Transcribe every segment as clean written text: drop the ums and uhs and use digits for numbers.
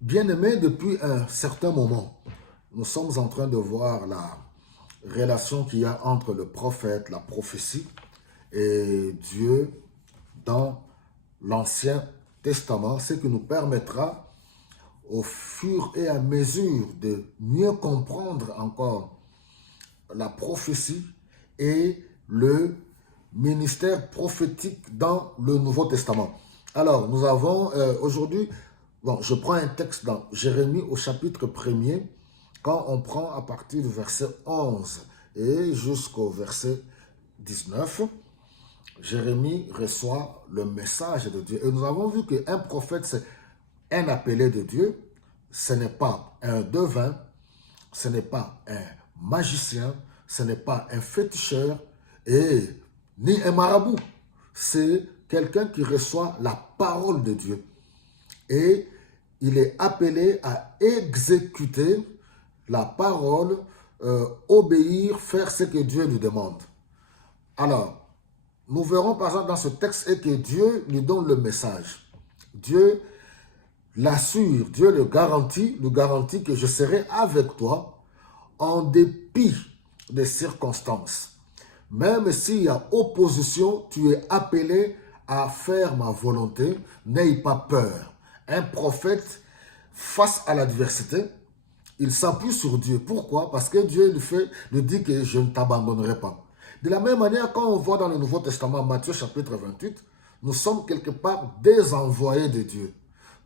Bien-aimés, depuis un certain moment, nous sommes en train de voir la relation qu'il y a entre le prophète, la prophétie et Dieu dans l'Ancien Testament, ce qui nous permettra au fur et à mesure de mieux comprendre encore la prophétie et le ministère prophétique dans le Nouveau Testament. Alors, nous avons aujourd'hui, bon, je prends un texte dans Jérémie au chapitre 1er, quand on prend à partir du verset 11 et jusqu'au verset 19, Jérémie reçoit le message de Dieu. Et nous avons vu qu'un prophète, c'est un appelé de Dieu. Ce n'est pas un devin, ce n'est pas un magicien, ce n'est pas un féticheur et ni un marabout. C'est quelqu'un qui reçoit la parole de Dieu. Et il est appelé à exécuter la parole, obéir, faire ce que Dieu lui demande. Alors, nous verrons par exemple dans ce texte que Dieu lui donne le message. Dieu l'assure, Dieu le garantit que je serai avec toi en dépit des circonstances. Même s'il y a opposition, tu es appelé à faire ma volonté, n'aie pas peur. Un prophète, face à l'adversité, il s'appuie sur Dieu. Pourquoi? Parce que Dieu lui dit que je ne t'abandonnerai pas. De la même manière, quand on voit dans le Nouveau Testament, Matthieu chapitre 28, nous sommes quelque part des envoyés de Dieu.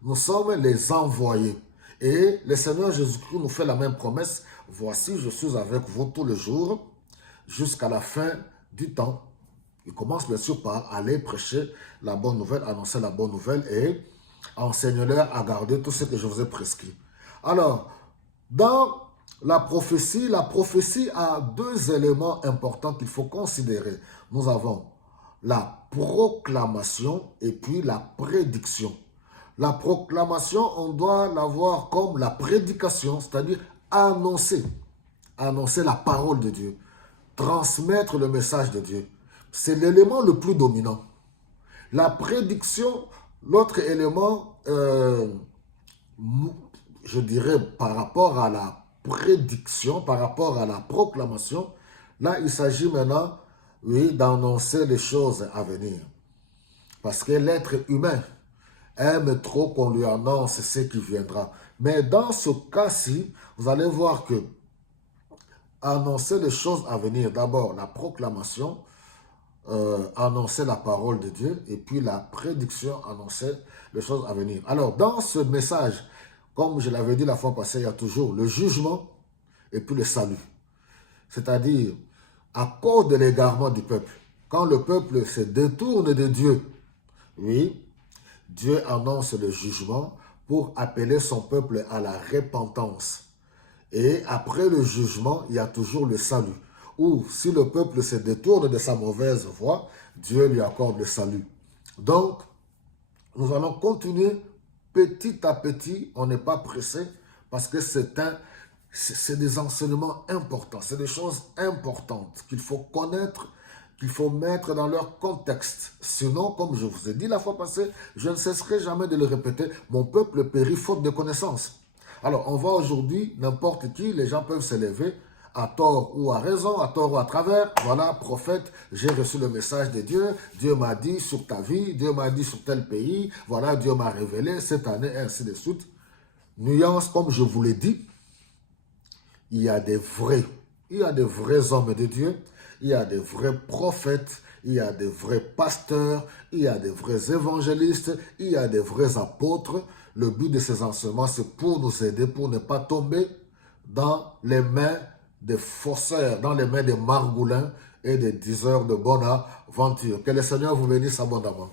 Nous sommes les envoyés. Et le Seigneur Jésus-Christ nous fait la même promesse. Voici, je suis avec vous tous les jours jusqu'à la fin du temps. Il commence bien sûr par aller prêcher la bonne nouvelle, annoncer la bonne nouvelle et enseigner-leur à garder tout ce que je vous ai prescrit. Alors, dans la prophétie a deux éléments importants qu'il faut considérer. Nous avons la proclamation et puis la prédiction. La proclamation, on doit la voir comme la prédication, c'est-à-dire annoncer la parole de Dieu, transmettre le message de Dieu. C'est l'élément le plus dominant. La prédiction, l'autre élément, je dirais par rapport à la prédiction, par rapport à la proclamation, là il s'agit maintenant, oui, d'annoncer les choses à venir. Parce que l'être humain aime trop qu'on lui annonce ce qui viendra. Mais dans ce cas-ci, vous allez voir que annoncer les choses à venir, d'abord la proclamation, annoncer la parole de Dieu, et puis la prédiction, annoncer les choses à venir. Alors, dans ce message, comme je l'avais dit la fois passée, il y a toujours le jugement et puis le salut. C'est-à-dire, à cause de l'égarement du peuple, quand le peuple se détourne de Dieu, oui, Dieu annonce le jugement pour appeler son peuple à la repentance. Et après le jugement, il y a toujours le salut. Ou si le peuple se détourne de sa mauvaise voie, Dieu lui accorde le salut. Donc, nous allons continuer petit à petit. On n'est pas pressé parce que c'est des enseignements importants. C'est des choses importantes qu'il faut connaître, qu'il faut mettre dans leur contexte. Sinon, comme je vous ai dit la fois passée, je ne cesserai jamais de le répéter, mon peuple périt faute de connaissance. Alors, on voit aujourd'hui, n'importe qui, les gens peuvent s'élever à tort ou à raison, à tort ou à travers. Voilà, prophète, j'ai reçu le message de Dieu. Dieu m'a dit sur ta vie, Dieu m'a dit sur tel pays. Voilà, Dieu m'a révélé cette année, ainsi de suite. Nuance, comme je vous l'ai dit, il y a des vrais hommes de Dieu, il y a des vrais prophètes, il y a des vrais pasteurs, il y a des vrais évangélistes, il y a des vrais apôtres. Le but de ces enseignements, c'est pour nous aider, pour ne pas tomber dans les mains des faussaires, dans les mains des margoulins et des diseurs de bonne aventure. Que le Seigneur vous bénisse abondamment.